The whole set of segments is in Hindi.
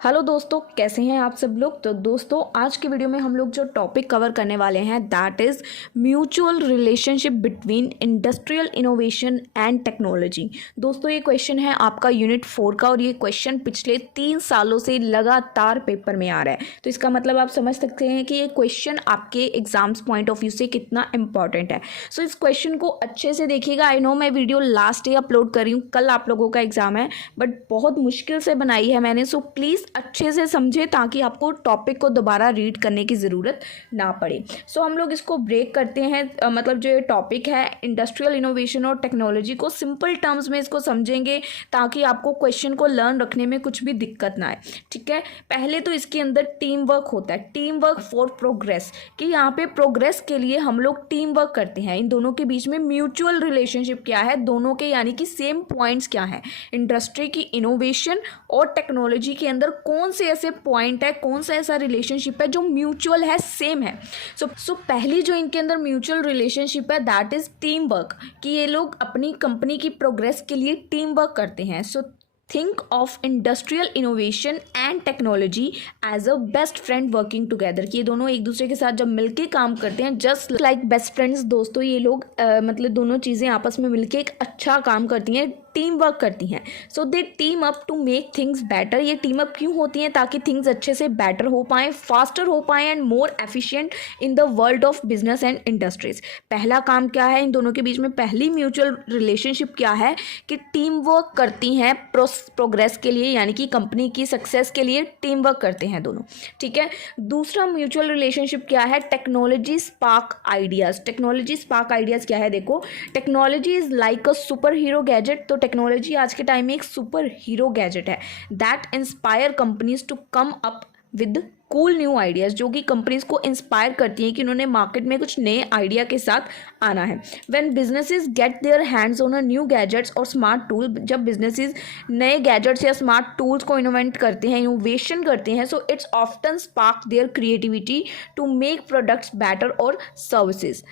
हेलो दोस्तों, कैसे हैं आप सब लोग। तो दोस्तों आज के वीडियो में हम लोग जो टॉपिक कवर करने वाले हैं that is mutual relationship between industrial innovation and technology. दोस्तों ये क्वेश्चन है आपका यूनिट 4 का और ये क्वेश्चन पिछले 3 सालों से लगातार पेपर में आ रहा है। तो इसका मतलब आप समझ सकते हैं कि ये क्वेश्चन आपके एग्जाम्स पॉइंट ऑफ व्यू से कितना इंपॉर्टेंट है। सो इस क्वेश्चन को अच्छे से देखिएगा। आई नो मैं वीडियो लास्ट डे अपलोड कर रही हूँ, कल आप लोगों का एग्जाम है, बट बहुत मुश्किल से बनाई है मैंने। सो प्लीज़ अच्छे से समझे ताकि आपको टॉपिक को दोबारा रीड करने की ज़रूरत ना पड़े। सो हम लोग इसको ब्रेक करते हैं। मतलब जो ये टॉपिक है इंडस्ट्रियल इनोवेशन और टेक्नोलॉजी को सिंपल टर्म्स में इसको समझेंगे ताकि आपको क्वेश्चन को लर्न रखने में कुछ भी दिक्कत ना आए। ठीक है, पहले तो इसके अंदर टीम वर्क होता है, टीम वर्क फॉर प्रोग्रेस, कि यहाँ पे प्रोग्रेस के लिए हम लोग टीम वर्क करते हैं। इन दोनों के बीच में म्यूचुअल रिलेशनशिप क्या है, दोनों के यानी कि सेम पॉइंट्स क्या हैं। इंडस्ट्री की इनोवेशन और टेक्नोलॉजी के अंदर कौन से ऐसे पॉइंट है, कौन सा ऐसा रिलेशनशिप है जो म्यूचुअल है, सेम है। सो पहली जो इनके अंदर म्यूचुअल रिलेशनशिप है दैट इज टीम वर्क, कि ये लोग अपनी कंपनी की प्रोग्रेस के लिए टीम वर्क करते हैं। So think of industrial innovation and technology as a best friend working together, कि ये दोनों एक दूसरे के साथ जब मिलके काम करते हैं जस्ट लाइक बेस्ट फ्रेंड्स। दोस्तों ये लोग मतलब दोनों चीज़ें आपस में मिलके एक अच्छा काम करती हैं, टीम वर्क करती हैं। So they team up to make things better. ये टीम अप क्यों होती हैं? ताकि थिंग्स अच्छे से बेटर हो पाएँ, फास्टर हो पाएँ and more efficient in the world of business and industries. पहला काम क्या है इन दोनों के बीच में, पहली म्यूचुअल रिलेशनशिप क्या है कि टीम वर्क करती हैं प्रोग्रेस के लिए, यानी कि कंपनी की सक्सेस के लिए टीम वर्क करते हैं दोनों। ठीक है, दूसरा म्यूचुअल रिलेशनशिप क्या है, technology spark ideas. Technology spark ideas क्या है, देखो technology is like a super hero gadget. तो टेक्नोलॉजी आज के टाइम में एक सुपर हीरो गैजेट है that inspire companies to come up with cool new ideas, जो कि कंपनीज को इंस्पायर करती हैं कि उन्होंने मार्केट में कुछ नए आइडिया के साथ आना है। When businesses get their hands on a new gadgets और स्मार्ट टूल, जब बिजनेसेस नए गैजेट्स या स्मार्ट टूल्स को इनोवेट करते हैं, इनोवेशन करते हैं, so it's often spark their creativity to make products better और सर्विसेज।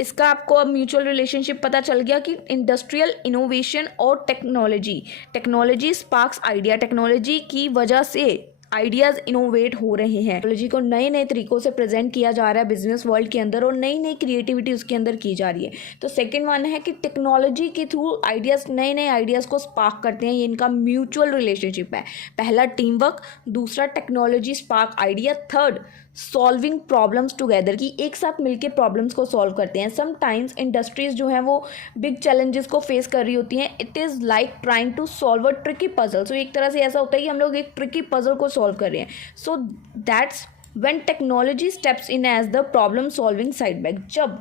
इसका आपको अब म्यूचुअल रिलेशनशिप पता चल गया कि इंडस्ट्रियल इनोवेशन और टेक्नोलॉजी स्पार्क्स आइडिया, टेक्नोलॉजी की वजह से आइडियाज़ इनोवेट हो रहे हैं, टेक्नोलॉजी को नए नए तरीकों से प्रेजेंट किया जा रहा है बिजनेस वर्ल्ड के अंदर और नई नई क्रिएटिविटी उसके अंदर की जा रही है। तो सेकंड वन है कि टेक्नोलॉजी के थ्रू आइडियाज़, नए नए आइडियाज़ को स्पार्क करते हैं, ये इनका म्यूचुअल रिलेशनशिप है। पहला टीम वर्क, दूसरा technology spark idea, third solving problems together, कि एक साथ मिलके प्रॉब्लम्स को सॉल्व करते हैं। समटाइम्स इंडस्ट्रीज जो हैं वो बिग चैलेंजेस को फेस कर रही होती हैं। It is like trying to solve a tricky puzzle. So एक तरह से ऐसा होता है कि हम लोग एक ट्रिकी पजल को सॉल्व कर रहे हैं। So that's when technology steps in as the problem solving side back. जब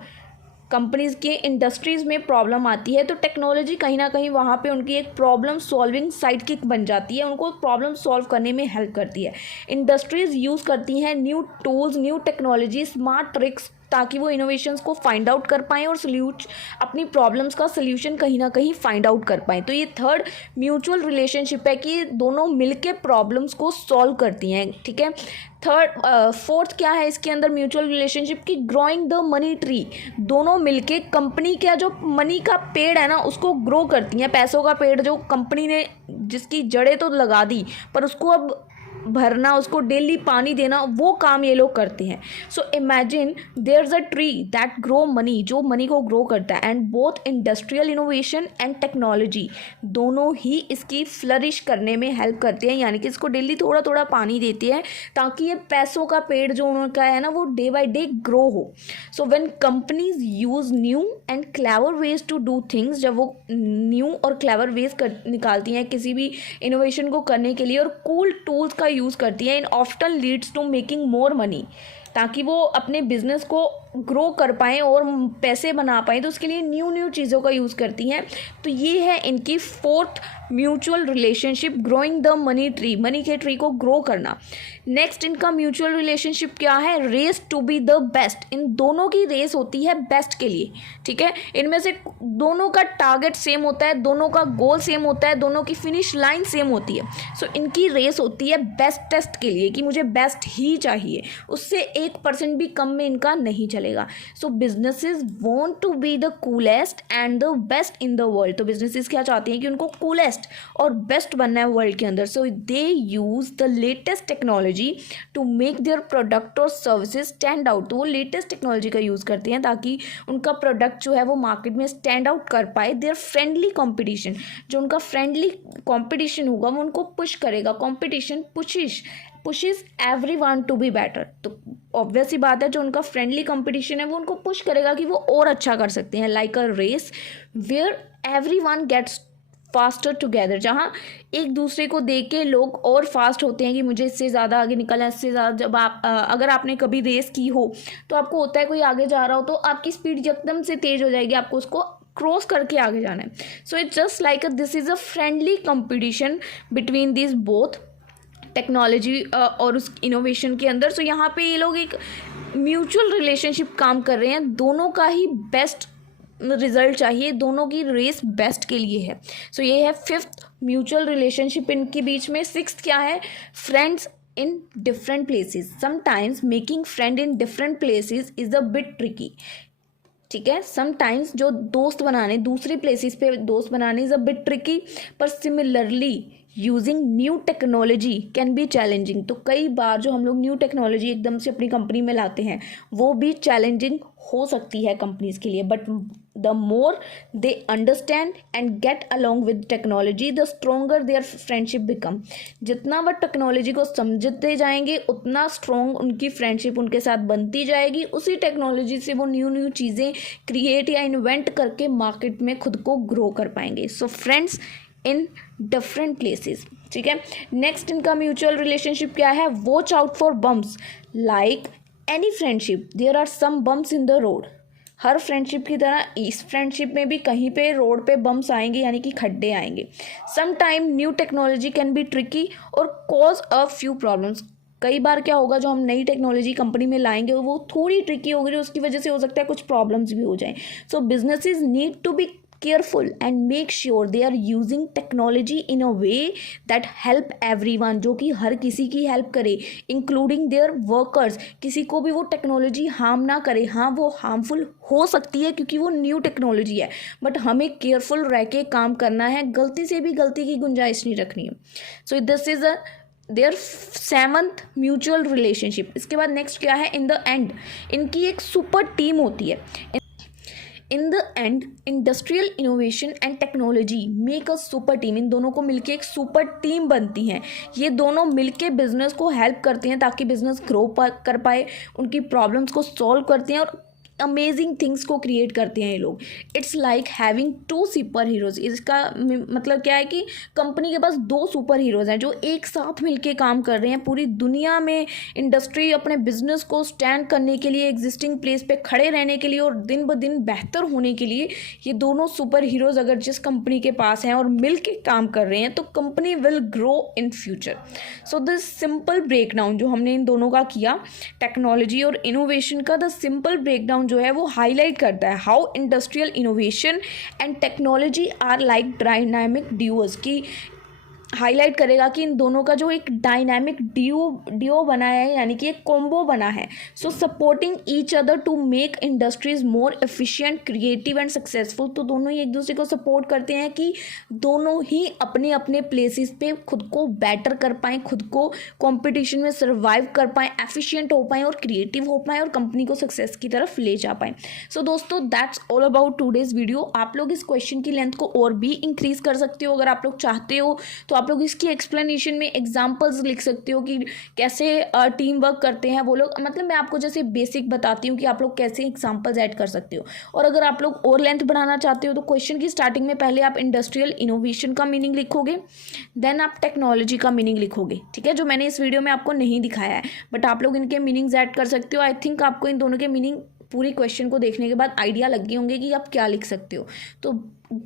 कंपनीज़ के इंडस्ट्रीज़ में प्रॉब्लम आती है तो टेक्नोलॉजी कहीं ना कहीं वहाँ पे उनकी एक प्रॉब्लम सॉल्विंग साइड किक बन जाती है, उनको प्रॉब्लम सॉल्व करने में हेल्प करती है। इंडस्ट्रीज़ यूज़ करती हैं new tools, new technology, smart tricks, ताकि वो इनोवेशंस को फाइंड आउट कर पाएँ और अपनी प्रॉब्लम्स का सल्यूशन कहीं ना कहीं फाइंड आउट कर पाएँ। तो ये थर्ड म्यूचुअल रिलेशनशिप है कि दोनों मिलके प्रॉब्लम्स को सॉल्व करती हैं। ठीक है, फोर्थ क्या है इसके अंदर म्यूचुअल रिलेशनशिप की, ग्रोइंग द मनी ट्री। दोनों मिलके कंपनी का जो मनी का पेड़ है ना उसको ग्रो करती हैं। पैसों का पेड़ जो कंपनी ने, जिसकी जड़ें तो लगा दी पर उसको अब भरना, उसको डेली पानी देना, वो काम ये लोग करते हैं। So imagine there is a tree that grow money, जो मनी को ग्रो करता है, and both industrial innovation and technology दोनों ही इसकी फ्लरिश करने में हेल्प करते हैं, यानी कि इसको डेली थोड़ा थोड़ा पानी देते हैं ताकि ये पैसों का पेड़ जो उनका है ना वो डे बाई डे ग्रो हो। So when companies use new and clever ways to do things, जब वो न्यू और क्लेवर वेज निकालती हैं किसी भी इनोवेशन को करने के लिए और कूल टूल्स का यूज़ करती हैं, in often leads to making more money, ताकि वो अपने बिजनेस को ग्रो कर पाएँ और पैसे बना पाएँ, तो उसके लिए न्यू चीज़ों का यूज़ करती हैं। तो ये है इनकी fourth mutual relationship, growing the money tree, money के ट्री को ग्रो करना। नेक्स्ट इनका म्यूचुअल रिलेशनशिप क्या है, race to be the best. इन दोनों की रेस होती है बेस्ट के लिए। ठीक है, इनमें से दोनों का टारगेट सेम होता है, दोनों का गोल सेम होता है, दोनों की फिनिश लाइन सेम होती है। सो इनकी रेस होती है बेस्ट टेस्ट के लिए, कि मुझे बेस्ट ही चाहिए, उससे 1% भी कम में इनका नहीं चाहिए। चलेगा। So businesses want to be the coolest and the best in the world. तो बिजनेसेस क्या चाहते हैं कि उनको कूलेस्ट और बेस्ट बनना है वर्ल्ड के अंदर। So they use the latest technology to make their product और सर्विसेज स्टैंड आउट। तो वो लेटेस्ट टेक्नोलॉजी का यूज़ करते हैं ताकि उनका प्रोडक्ट जो है वो मार्केट में स्टैंड आउट कर पाए। देयर फ्रेंडली कॉम्पिटिशन, जो उनका फ्रेंडली कॉम्पिटिशन होगा वो उनको पुश करेगा। Competition pushes everyone to be better. तो ऑब्वियस ही बात है, जो उनका फ्रेंडली कंपटीशन है वो उनको पुश करेगा कि वो और अच्छा कर सकते हैं। Like a race where everyone gets faster together, जहाँ एक दूसरे को देख के लोग और फास्ट होते हैं कि मुझे इससे ज़्यादा आगे निकलना है, इससे ज़्यादा। जब आप अगर आपने कभी रेस की हो तो आपको होता है कोई आगे जा रहा हो तो आपकी स्पीड एकदम से तेज़ हो जाएगी, आपको उसको क्रॉस करके आगे जाना है। So it's just like this is a friendly competition between this both technology और उस इनोवेशन के अंदर। सो यहाँ पे ये लोग एक म्यूचुअल रिलेशनशिप काम कर रहे हैं, दोनों का ही बेस्ट रिजल्ट चाहिए, दोनों की रेस बेस्ट के लिए है। सो ये है फिफ्थ म्यूचुअल रिलेशनशिप इनके बीच में। सिक्स्थ क्या है, friends in different places. Sometimes making friend in different places is a bit tricky. ठीक है, समटाइम्स जो दोस्त बनाने दूसरी प्लेसेस पे दोस्त बनाने इज़ अ बिट ट्रिकी, पर similarly using new technology can B challenging. तो कई बार जो हम लोग न्यू टेक्नोलॉजी एकदम से अपनी कंपनी में लाते हैं वो भी चैलेंजिंग हो सकती है कंपनीज के लिए। But the more they understand and get along with technology the stronger their friendship become. जितना वह टेक्नोलॉजी को समझते जाएंगे उतना स्ट्रॉन्ग उनकी फ्रेंडशिप उनके साथ बनती जाएगी। उसी टेक्नोलॉजी से वो न्यू चीज़ें क्रिएट या इन्वेंट करके मार्केट में खुद को ग्रो कर पाएंगे। So friends in different places. ठीक है, नेक्स्ट इनका म्यूचुअल रिलेशनशिप क्या है, watch out for bumps. Like any friendship there are some bumps in the road. हर फ्रेंडशिप की तरह इस फ्रेंडशिप में भी कहीं पे रोड पे बम्प्स आएंगे, यानी कि खड्डे आएंगे। Some time new technology can be tricky और कॉज अ फ्यू प्रॉब्लम्स। कई बार क्या होगा, जो हम नई टेक्नोलॉजी कंपनी में लाएंगे वो थोड़ी ट्रिकी होगी, उसकी वजह से हो सकता है कुछ प्रॉब्लम्स भी हो जाएं। So businesses need to be careful and make sure they are using technology in a way that help everyone, जो कि हर किसी की हेल्प करे, including their workers। किसी को भी वो टेक्नोलॉजी हार्म ना करे। हाँ, वो हार्मफुल हो सकती है क्योंकि वो न्यू टेक्नोलॉजी है, बट हमें केयरफुल रह के काम करना है, गलती से भी गलती की गुंजाइश नहीं रखनी है। So this is a their seventh mutual relationship. इसके बाद नेक्स्ट क्या है, इन द एंड इनकी एक सुपर टीम होती है। In the end industrial innovation and technology make a super team. इन दोनों को मिलके एक सुपर टीम बनती हैं। ये दोनों मिलके बिजनेस को हेल्प करते हैं ताकि बिजनेस ग्रो कर पाए, उनकी प्रॉब्लम्स को सॉल्व करते हैं और अमेजिंग थिंग्स को क्रिएट करते हैं ये लोग। It's like having two super heroes. इसका मतलब क्या है कि कंपनी के पास दो सुपर हीरोज़ हैं जो एक साथ मिलके काम कर रहे हैं पूरी दुनिया में इंडस्ट्री अपने बिजनेस को स्टैंड करने के लिए, एग्जिस्टिंग प्लेस पे खड़े रहने के लिए और दिन ब दिन बेहतर होने के लिए। ये दोनों सुपर हीरोज़ अगर जिस कंपनी के पास हैं और मिल के काम कर रहे हैं तो company will grow in future. So this simple breakdown जो हमने इन दोनों का किया, टेक्नोलॉजी और इनोवेशन का, द सिंपल ब्रेकडाउन जो है वो हाईलाइट करता है how industrial innovation and technology are like dynamic duos की हाईलाइट करेगा कि इन दोनों का जो एक डायनामिक ड्यूओ बना है, यानी कि एक कॉम्बो बना है। So supporting each other to make industries more efficient, creative and successful. तो दोनों ही एक दूसरे को सपोर्ट करते हैं कि दोनों ही अपने अपने प्लेसेस पे खुद को बेटर कर पाएँ, खुद को कॉम्पिटिशन में सर्वाइव कर पाएँ, एफिशिएंट हो पाएँ और क्रिएटिव हो पाएँ और कंपनी को सक्सेस की तरफ ले जा पाएँ। सो दोस्तों that's all about today's video. आप लोग इस क्वेश्चन की लेंथ को और भी इंक्रीज़ कर सकते हो अगर आप लोग चाहते हो तो। आप लोग इसकी एक्सप्लेनेशन में एग्जांपल्स लिख सकते हो कि कैसे टीम वर्क करते हैं वो लोग। मतलब मैं आपको जैसे बेसिक बताती हूँ कि आप लोग कैसे एग्जांपल्स ऐड कर सकते हो। और अगर आप लोग और लेंथ बढ़ाना चाहते हो तो क्वेश्चन की स्टार्टिंग में पहले आप इंडस्ट्रियल इनोवेशन का मीनिंग लिखोगे, देन आप टेक्नोलॉजी का मीनिंग लिखोगे। ठीक है, जो मैंने इस वीडियो में आपको नहीं दिखाया है, बट आप लोग इनके मीनिंग्स ऐड कर सकते हो। आई थिंक आपको इन दोनों के मीनिंग पूरी क्वेश्चन को देखने के बाद आइडिया लग गए होंगे कि आप क्या लिख सकते हो। तो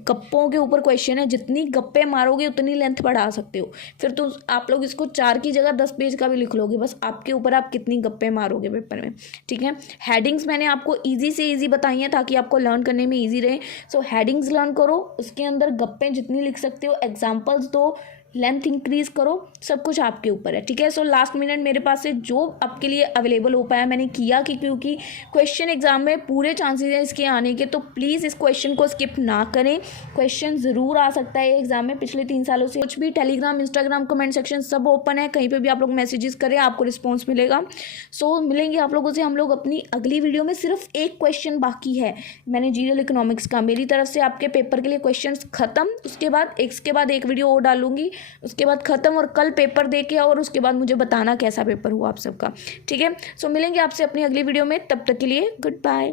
गप्पों के ऊपर क्वेश्चन है, जितनी गप्पे मारोगे उतनी लेंथ बढ़ा सकते हो। फिर तो आप लोग इसको 4 की जगह 10 पेज का भी लिख लोगे, बस आपके ऊपर आप कितनी गप्पे मारोगे पेपर में। ठीक है, हेडिंग्स मैंने आपको ईजी से ईजी बताई हैं ताकि आपको लर्न करने में ईजी रहे। सो हेडिंग्स लर्न करो, उसके अंदर गप्पे जितनी लिख सकते हो, एग्जाम्पल्स दो, लेंथ इंक्रीज करो, सब कुछ आपके ऊपर है, ठीक है। सो लास्ट मिनट मेरे पास से जो आपके लिए अवेलेबल हो पाया मैंने किया, कि क्योंकि क्वेश्चन एग्जाम में पूरे चांसेस हैं इसके आने के, तो प्लीज़ इस क्वेश्चन को स्किप ना करें। क्वेश्चन ज़रूर आ सकता है एग्जाम में, पिछले 3 सालों से कुछ भी। टेलीग्राम, इंस्टाग्राम, कमेंट सेक्शन सब ओपन है, कहीं पर भी आप लोग मैसेजेस करें, आपको रिस्पॉन्स मिलेगा। सो मिलेंगे आप लोगों से हम लोग अपनी अगली वीडियो में। सिर्फ एक क्वेश्चन बाकी है मैनेजरियल इकोनॉमिक्स का, मेरी तरफ से आपके पेपर के लिए क्वेश्चंस खत्म। उसके बाद एक वीडियो और डालूंगी, उसके बाद खत्म, और कल पेपर दे के और उसके बाद मुझे बताना कैसा पेपर हुआ आप सबका, ठीक है। सो मिलेंगे आपसे अपनी अगली वीडियो में, तब तक के लिए गुड बाय।